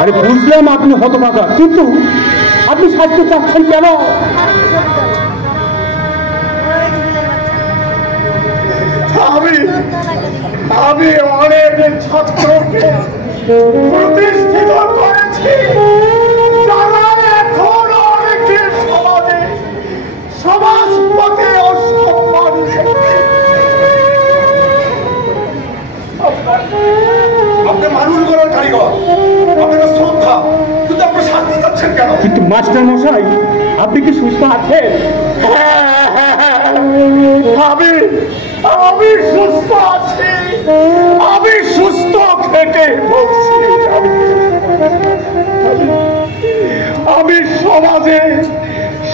আরে বুঝলাম আপনি হতভাগা, কিন্তু আপনি শাস্তি চাচ্ছেন কেন? আমি অনেক ছাত্রকে প্রতিষ্ঠিত করেছি, যারা এখন অনেকের সমাজে সমাজপথে অসম্মানিত। আপনি মানুষ গড়ার কারিগর, আপনাকে শ্রদ্ধা, কিন্তু আপনি শাস্তি চাচ্ছেন কেন? কিন্তু মাস্টার মশাই, আপনি কি সুস্থ আছেন? আমি সুস্থ আছি, আমি সুস্থ থেকে বলছি। আমি সমাজে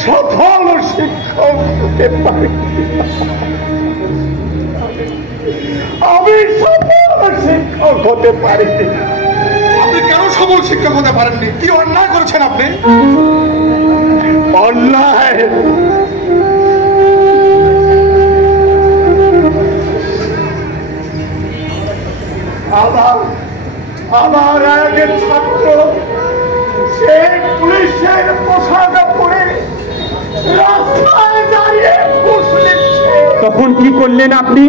সফল শিক্ষক হতে পারি, আমি সফল শিক্ষক হতে পারি। আপনি কেন সফল শিক্ষক হতে পারেননি? কি অন্যায় করেছেন আপনি? অন্যায় আমার এক ছাত্র সে পুলিশের পোশাক পরে রাস্তায় দাঁড়িয়ে ঘুষ নিচ্ছে। তখন কি করলেন আপনি?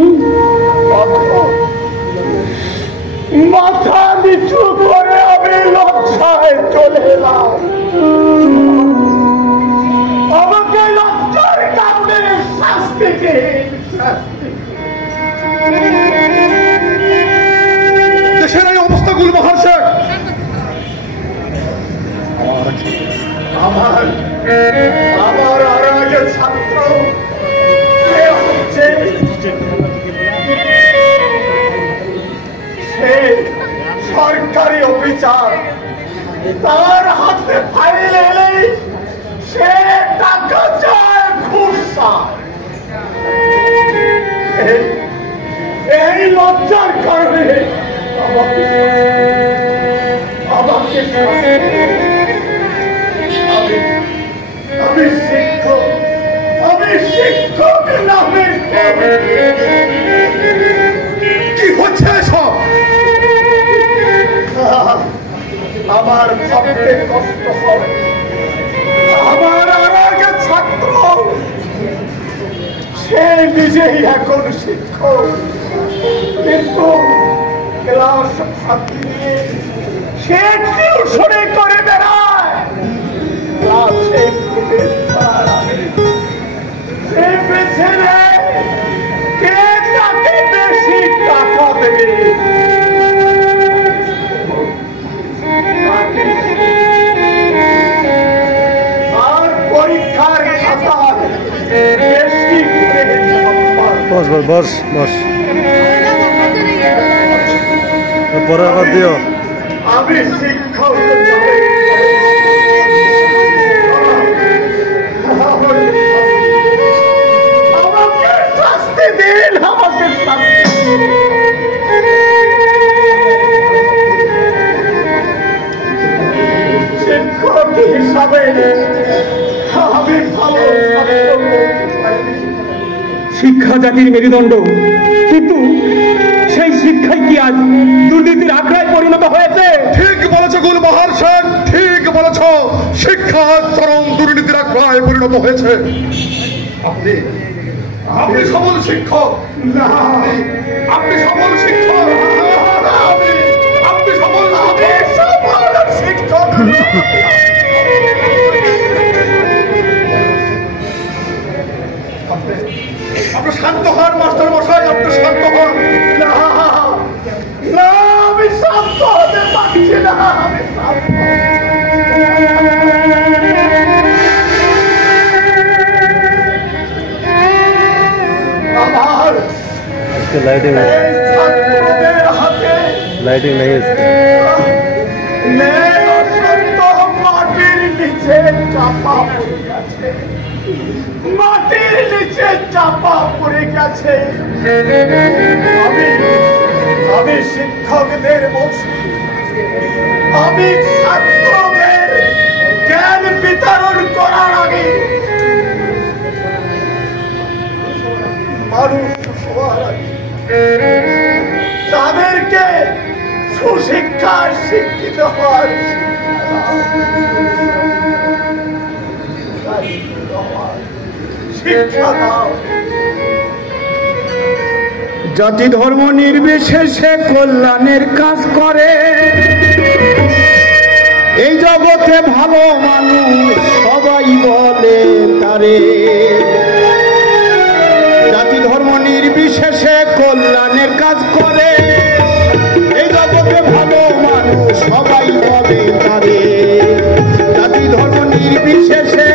মাথা নিচু করে আমি লজ্জায় চলে এলাম। আমাকে লজ্জার কারণে শাস্তিকে দেশের এই অবস্থা গুলবাহার শেখ। আমার আর আগে ছাত্র হচ্ছে সে সরকারি অফিসার, তার হাতে ফাইল এলেই সে টাকা চায়, ঘুষ চায়। এই লজ্জার কারণে আমি শিক্ষক নামে কি হচ্ছে সব? আমার ভাবতে কষ্ট হয়। আমার আর আগে ছাত্র সে নিজেই এখন শিক্ষক, কিন্তু ক্লাস ফাঁকি দিয়ে সে টিউশনে করে বেড়ায়। ক্লাসে সে বেছে নেয় কে তাকে বেশি টাকা দেবে। আর পরীক্ষার খাতায় বেশি বস বস বস বস পরে আবার দিও। আমি শিক্ষক আমাকে শাস্তি দিন, আমাকে শিক্ষক হিসাবে আমি ভালো শিক্ষা জাতির মেরুদণ্ড, কিন্তু সেই শিক্ষাই কি আজ দুর্নীতির আখড়ায় পরিণত হয়েছে? ঠিক বলেছ গুলবাহার শেখ, ঠিক বলেছ। শিক্ষা চরম দুর্নীতির আখড়ায় পরিণত হয়েছে। আপনি সফল শিক্ষক না, আপনি সফল শিক্ষক, আপনি সফল শিক্ষক। আপনি শান্ত হন মাস্টার মশাই, আপনি শান্ত হন। না না, আমি শান্ত হতে পারছি না। আমার লাইটিং লাইটিং নেই মাটির নিচে চাপা পড়ে গেছে, মাটির নিচে চাপা পড়ে গেছে। আমি শিক্ষকদের বলছি, আমি ছাত্রদের জ্ঞান বিতরণ করার আগে মানুষ সবার আগে আমাকে সুশিক্ষা শিক্ষিত হওয়ার শিক্ষা দাও। জাতি ধর্ম নির্বিশেষে কল্যাণের কাজ করে, এই জগতে ভালো মানুষ সবাই বলে তারে। জাতি ধর্ম নির্বিশেষে কল্যাণের কাজ করে, এই জগতে ভালো মানুষ সবাই বলে তারে। জাতি ধর্ম নির্বিশেষে